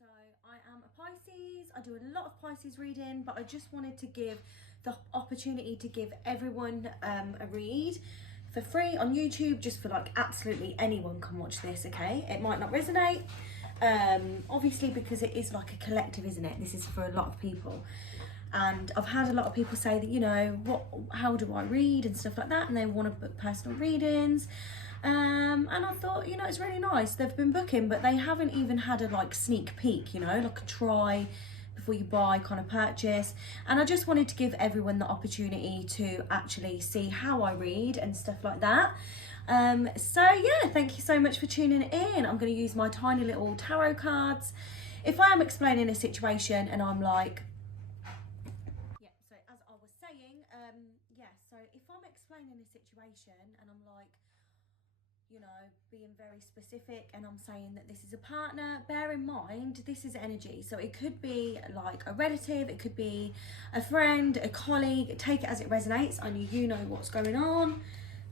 So I am a Pisces. I do a lot of Pisces reading, but I just wanted to give the opportunity to give everyone a read for free on YouTube, just for like absolutely anyone can watch this, okay? It might not resonate, obviously, because it is like a collective, isn't it? This is for a lot of people. And I've had a lot of people say that, you know, how do I read and stuff like that, and they want to book personal readings. And I thought, you know, it's really nice. They've been booking, but they haven't even had a like sneak peek, you know, like a try before you buy kind of purchase. And I just wanted to give everyone the opportunity to actually see how I read and stuff like that. So yeah, thank you so much for tuning in. I'm going to use my tiny little tarot cards. If I am explaining a situation and I'm like, so as I was saying, so if I'm explaining a situation and I'm like, you know, being very specific, and I'm saying that this is a partner, bear in mind this is energy. So it could be like a relative, it could be a friend, a colleague. Take it as it resonates. I know you know what's going on.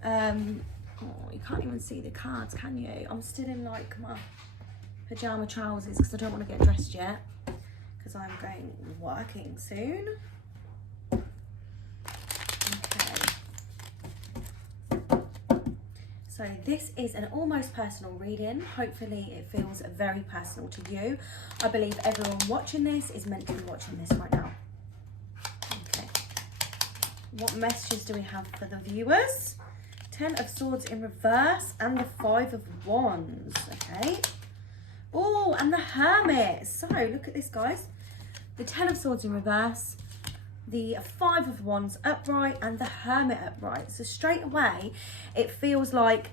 Oh, you can't even see the cards, can you? I'm still in like my pajama trousers because I don't want to get dressed yet, because I'm going working soon. So this is an almost personal reading. Hopefully it feels very personal to you. I believe everyone watching this is meant to be watching this right now. Okay. What messages do we have for the viewers? 10 of Swords in reverse and the 5 of Wands. Okay. Oh, and the Hermit. So look at this, guys. The 10 of Swords in reverse, the 5 of Wands upright, and the Hermit upright. So straight away it feels like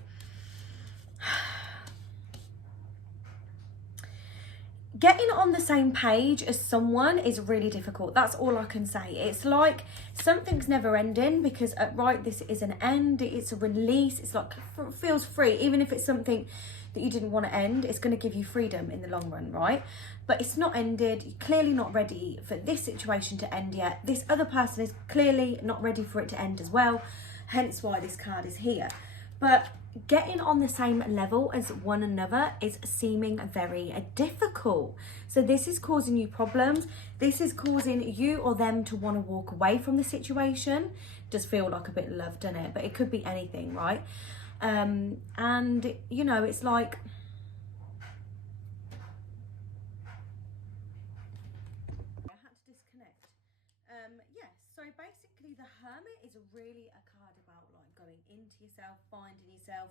getting on the same page as someone is really difficult. That's all I can say. It's like something's never ending, because upright, this is an end, it's a release. It's like, it feels free. Even if it's something that you didn't want to end, it's going to give you freedom in the long run, right? But it's not ended. You're clearly not ready for this situation to end yet. This other person is clearly not ready for it to end as well, hence why this card is here. But getting on the same level as one another is seeming very difficult. So this is causing you problems. This is causing you or them to want to walk away from the situation. Does feel like a bit loved, doesn't it? But it could be anything, right? And you know, it's like, I had to disconnect. Yeah, so basically the Hermit is really a card about like going into yourself, finding yourself.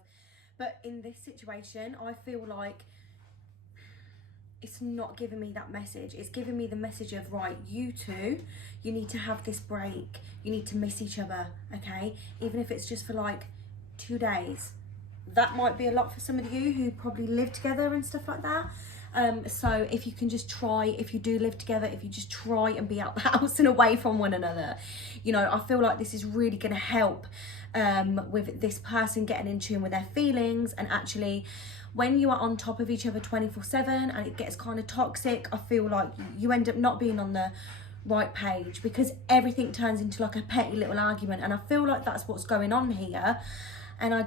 But in this situation, I feel like it's not giving me that message. It's giving me the message of, right, you two, you need to have this break. You need to miss each other, okay? Even if it's just for like 2 days. That might be a lot for some of you who probably live together and stuff like that. So if you can just try, if you do live together, if you just try and be out the house and away from one another, you know, I feel like this is really going to help with this person getting in tune with their feelings. And actually, when you are on top of each other 24/7 and it gets kind of toxic, I feel like you end up not being on the right page, because everything turns into like a petty little argument. And I feel like that's what's going on here. And I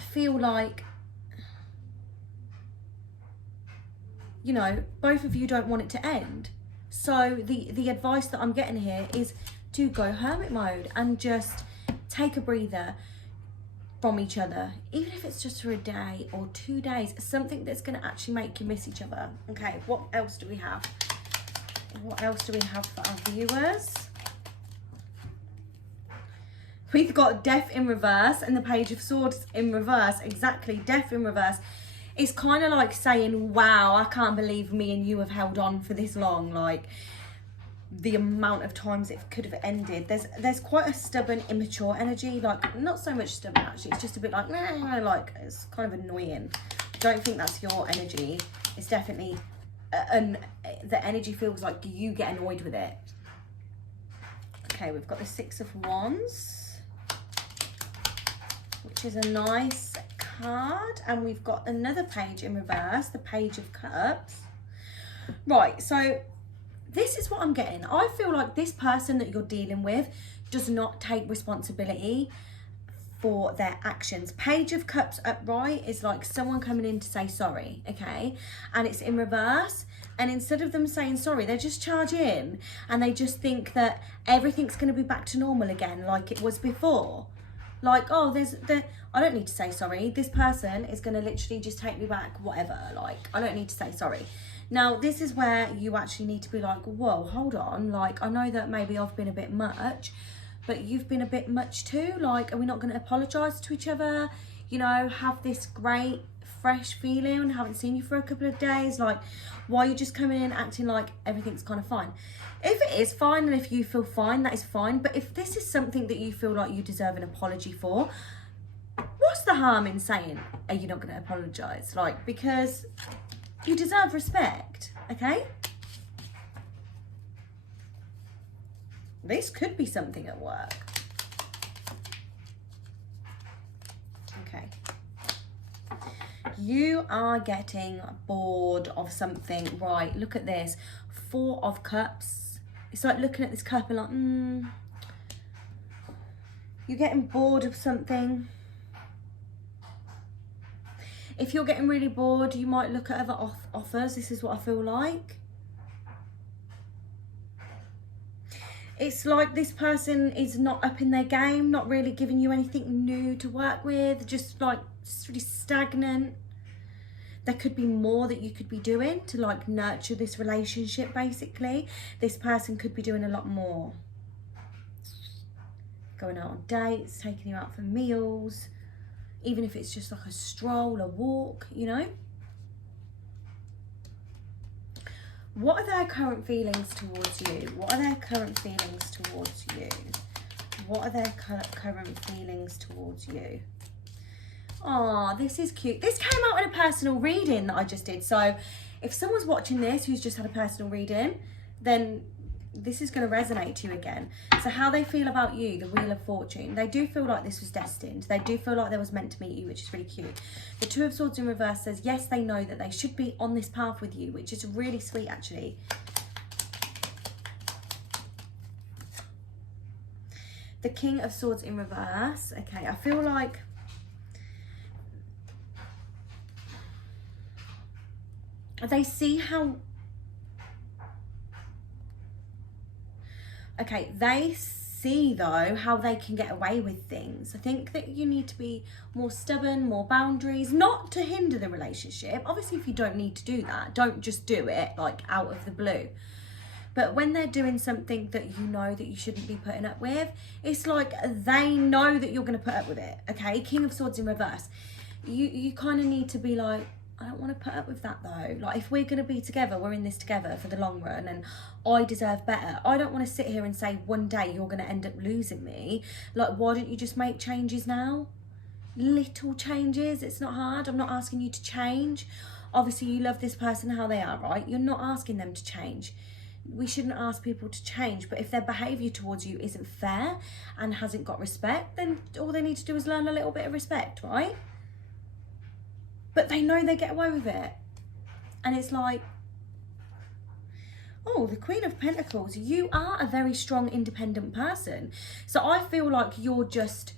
feel like, you know, both of you don't want it to end. So the advice that I'm getting here is to go hermit mode and just take a breather from each other, even if it's just for a day or 2 days, something that's going to actually make you miss each other. Okay, what else do we have? What else do we have for our viewers? We've got Death in reverse and the Page of Swords in reverse. Exactly, Death in reverse. It's kind of like saying, wow, I can't believe me and you have held on for this long. Like, the amount of times it could have ended. There's quite a stubborn, immature energy. Like, not so much stubborn, actually. It's just a bit like, nah, like, it's kind of annoying. I don't think that's your energy. It's definitely, the energy feels like you get annoyed with it. Okay, we've got the 6 of Wands, which is a nice card. And we've got another page in reverse, the Page of Cups. Right, so this is what I'm getting. I feel like this person that you're dealing with does not take responsibility for their actions. Page of Cups upright is like someone coming in to say sorry, okay? And it's in reverse. And instead of them saying sorry, they just charge in and they just think that everything's going to be back to normal again like it was before. Like, oh, I don't need to say sorry. This person is going to literally just take me back, whatever. Like, I don't need to say sorry. Now, this is where you actually need to be like, whoa, hold on. Like, I know that maybe I've been a bit much, but you've been a bit much too. Like, are we not going to apologise to each other? You know, have this great, fresh feeling. Haven't seen you for a couple of days. Like, why are you just coming in acting like everything's kind of fine? If it is fine and if you feel fine, that is fine. But if this is something that you feel like you deserve an apology for, what's the harm in saying, are you not going to apologise? Like, because you deserve respect, okay? This could be something at work. Okay. You are getting bored of something. Right, look at this. 4 of Cups. It's like looking at this cup and like, you're getting bored of something. If you're getting really bored, you might look at other offers. This is what I feel like. It's like this person is not up in their game, not really giving you anything new to work with, just like really stagnant. There could be more that you could be doing to like nurture this relationship, basically. This person could be doing a lot more. Going out on dates, taking you out for meals, even if it's just like a stroll, a walk, you know? What are their current feelings towards you? What are their current feelings towards you? What are their current feelings towards you? Oh, this is cute. This came out in a personal reading that I just did. So if someone's watching this who's just had a personal reading, then this is going to resonate to you again. So how they feel about you, the Wheel of Fortune. They do feel like this was destined. They do feel like they was meant to meet you, which is really cute. The 2 of Swords in reverse says, yes, they know that they should be on this path with you, which is really sweet, actually. The King of Swords in reverse. Okay, I feel like they see how... Okay, they see, though, how they can get away with things. I think that you need to be more stubborn, more boundaries, not to hinder the relationship. Obviously, if you don't need to do that, don't just do it, like, out of the blue. But when they're doing something that you know that you shouldn't be putting up with, it's like they know that you're going to put up with it, okay? King of Swords in reverse. You kind of need to be like, I don't want to put up with that though. Like, if we're going to be together, we're in this together for the long run and I deserve better. I don't want to sit here and say one day you're going to end up losing me. Like, why don't you just make changes now? Little changes. It's not hard. I'm not asking you to change. Obviously, you love this person how they are, right? You're not asking them to change. We shouldn't ask people to change, but if their behaviour towards you isn't fair and hasn't got respect, then all they need to do is learn a little bit of respect, right? But they know they get away with it. And it's like, oh, the Queen of Pentacles, you are a very strong, independent person. So I feel like you're just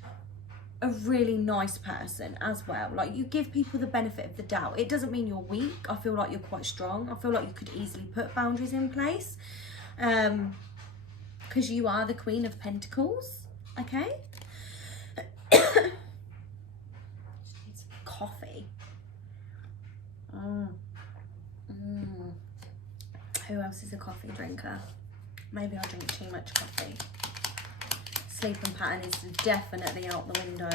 a really nice person as well. Like, you give people the benefit of the doubt. It doesn't mean you're weak. I feel like you're quite strong. I feel like you could easily put boundaries in place. Because you are the Queen of Pentacles, okay? Just need some coffee. Who else is a coffee drinker? Maybe I drink too much coffee. Sleeping pattern is definitely out the window.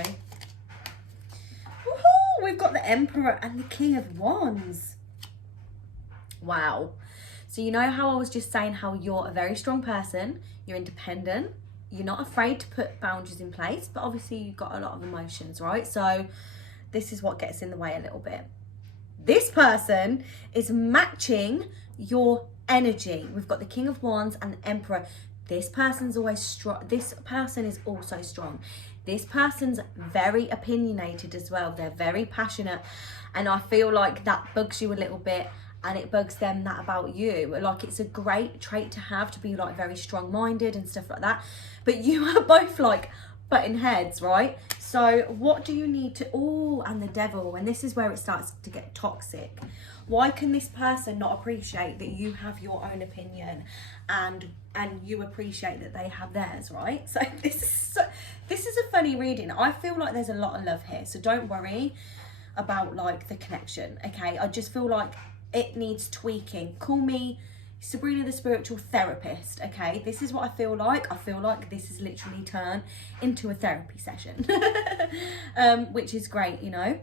Woohoo! We've got the Emperor and the King of Wands. Wow. So you know how I was just saying how you're a very strong person, you're independent, you're not afraid to put boundaries in place, but obviously you've got a lot of emotions, right? So this is what gets in the way a little bit. This person is matching your energy. We've got the King of Wands and the Emperor. This person's always strong. This person is also strong. This person's very opinionated as well. They're very passionate. And I feel like that bugs you a little bit and it bugs them that about you. Like, it's a great trait to have, to be like very strong-minded and stuff like that. But you are both like butting heads, right? So what do you need to, oh, and the devil, and this is where it starts to get toxic. Why can this person not appreciate that you have your own opinion and you appreciate that they have theirs, right? So this is a funny reading. I feel like there's a lot of love here, so don't worry about like the connection, okay? I just feel like it needs tweaking. Call me Sabrina the spiritual therapist, okay? This is what I feel like. I feel like this has literally turned into a therapy session, which is great, you know?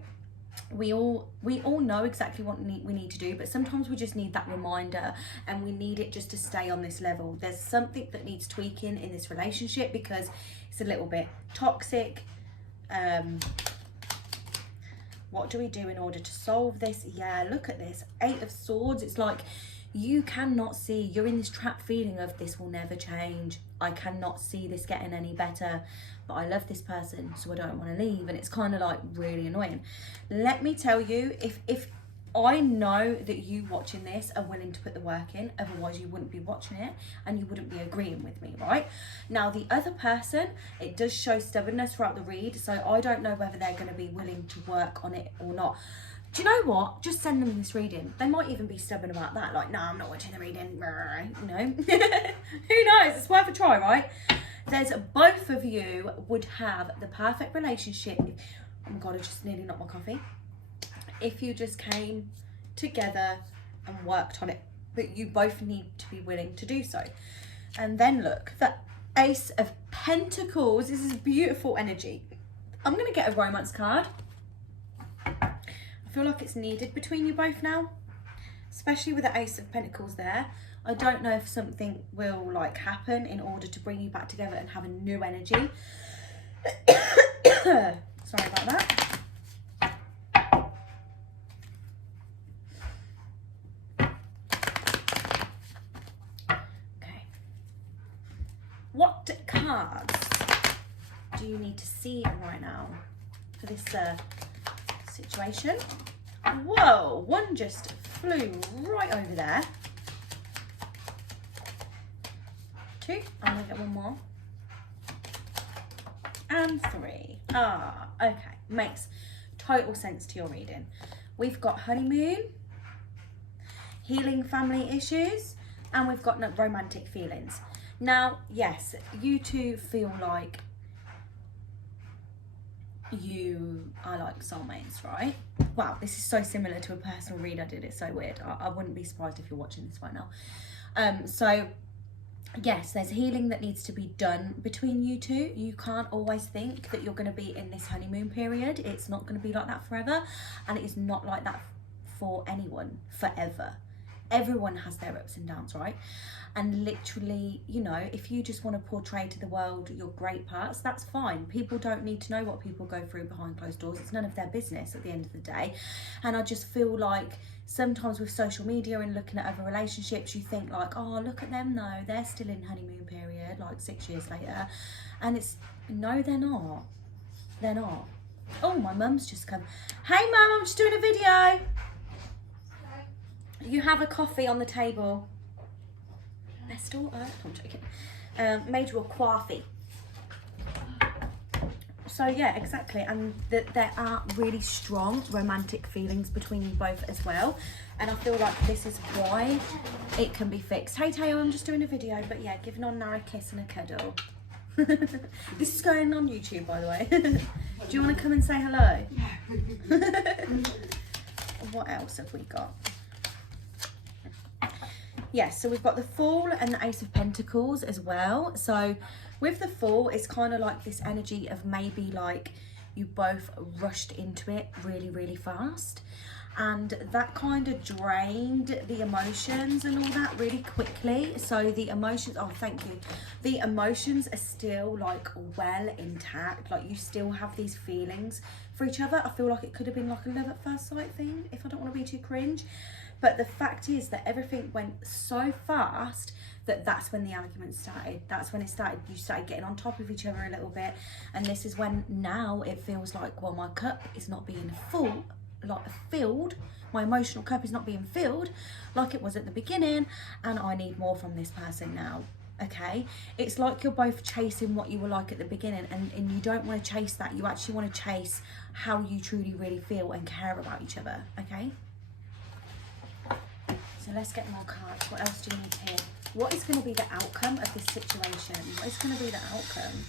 We all know exactly what we need to do, but sometimes we just need that reminder, and we need it just to stay on this level. There's something that needs tweaking in this relationship because it's a little bit toxic. What do we do in order to solve this? Yeah, look at this. 8 of Swords. It's like you cannot see, you're in this trapped feeling of this will never change. I cannot see this getting any better, but I love this person, so I don't want to leave. And it's kind of like really annoying. Let me tell you, if I know that you watching this are willing to put the work in, otherwise you wouldn't be watching it and you wouldn't be agreeing with me, right? Now the other person, it does show stubbornness throughout the read, so I don't know whether they're going to be willing to work on it or not. Do you know what? Just send them this reading. They might even be stubborn about that. Like, no, I'm not watching the reading. You know? Who knows? It's worth a try, right? There's both of you would have the perfect relationship. Oh my God, I just nearly knocked my coffee. If you just came together and worked on it. But you both need to be willing to do so. And then look, the Ace of Pentacles. This is beautiful energy. I'm going to get a romance card. I feel like it's needed between you both now, especially with the Ace of Pentacles there. I don't know if something will like happen in order to bring you back together and have a new energy. Sorry about that. Okay. What cards do you need to see right now for this situation? Whoa, one just flew right over there. 2, I'm gonna get one more. And 3. Ah, okay, makes total sense to your reading. We've got honeymoon, healing family issues, and we've got romantic feelings. Now, yes, you two feel like you are like soulmates, right? Wow, this is so similar to a personal read I did. It's so weird. I wouldn't be surprised if you're watching this right now. So yes, there's healing that needs to be done between you two. You can't always think that you're going to be in this honeymoon period. It's not going to be like that forever, and it is not like that for anyone forever. Everyone has their ups and downs, right? And literally, you know, if you just want to portray to the world your great parts, that's fine. People don't need to know what people go through behind closed doors. It's none of their business at the end of the day. And I just feel like sometimes with social media and looking at other relationships, you think like, oh, look at them though, they're still in honeymoon period, like 6 years later. And it's, no, they're not. They're not. Oh, my mum's just come. Hey mum, I'm just doing a video. You have a coffee on the table. Best daughter. I'm joking. Made you a coffee. So yeah, exactly. And there are really strong romantic feelings between you both as well. And I feel like this is why it can be fixed. Hey Teo, I'm just doing a video, but yeah, giving on now a kiss and a cuddle. This is going on YouTube, by the way. Do you want to come and say hello? What else have we got? Yes, so we've got the Fool and the Ace of Pentacles as well. So with the Fool, it's kind of like this energy of maybe like you both rushed into it really, really fast. And that kind of drained the emotions and all that really quickly. So the emotions, oh, thank you. The emotions are still like well intact. Like you still have these feelings for each other. I feel like it could have been like a love at first sight thing, if I don't want to be too cringe. But the fact is that everything went so fast that that's when the argument started. That's when it started. You started getting on top of each other a little bit. And this is when now it feels like, well, my cup is not being full, like filled. My emotional cup is not being filled like it was at the beginning. And I need more from this person now. okay? It's like you're both chasing what you were like at the beginning, and you don't want to chase that. You actually want to chase how you truly really feel and care about each other, okay? So let's get more cards. What else do you need here? What is going to be the outcome of this situation? What is going to be the outcome?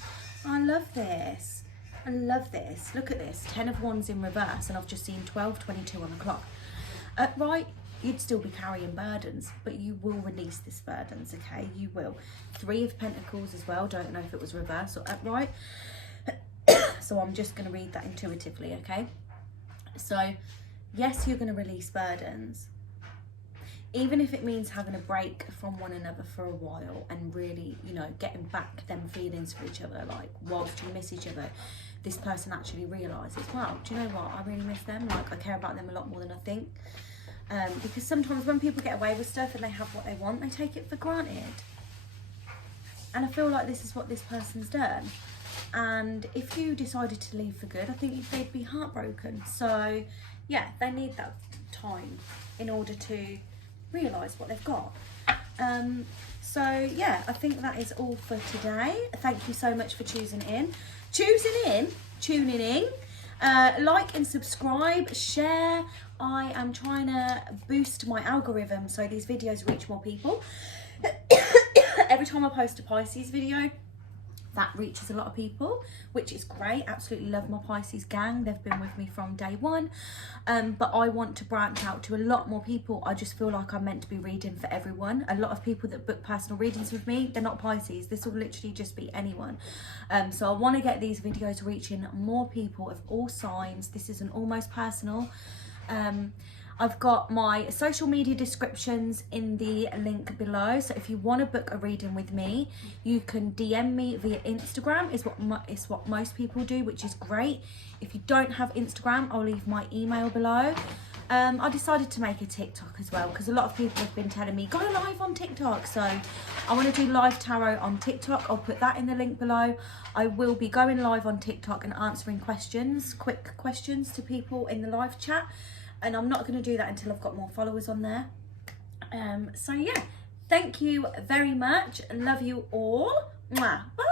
Oh, I love this. I love this. Look at this. 10 of Wands in reverse, and I've just seen 12:22 on the clock. Right, you'd still be carrying burdens, but you will release these burdens, okay? You will. 3 of Pentacles as well. Don't know if it was reverse or upright. So I'm just going to read that intuitively, okay? So, yes, you're going to release burdens. Even if it means having a break from one another for a while and really, you know, getting back them feelings for each other, like whilst you miss each other, this person actually realises, wow, do you know what? I really miss them. Like, I care about them a lot more than I think. Because sometimes when people get away with stuff and they have what they want, they take it for granted. And I feel like this is what this person's done. And if you decided to leave for good, I think they'd be heartbroken. So, yeah, they need that time in order to realise what they've got. So, yeah, I think that is all for today. Thank you so much for tuning in. Like and subscribe, share. I am trying to boost my algorithm so these videos reach more people. Every time I post a Pisces video, that reaches a lot of people, which is great. Absolutely love my Pisces gang. They've been with me from day one. But I want to branch out to a lot more people. I just feel like I'm meant to be reading for everyone. A lot of people that book personal readings with me, they're not Pisces. This will literally just be anyone. So I want to get these videos reaching more people of all signs. This is an almost personal. I've got my social media descriptions in the link below. So if you want to book a reading with me, you can DM me via Instagram, is what most people do, which is great. If you don't have Instagram, I'll leave my email below. I decided to make a TikTok as well because a lot of people have been telling me, go live on TikTok. So I want to do live tarot on TikTok. I'll put that in the link below. I will be going live on TikTok and answering questions, quick questions to people in the live chat. And I'm not going to do that until I've got more followers on there. So yeah, thank you very much. Love you all. Mwah. Bye.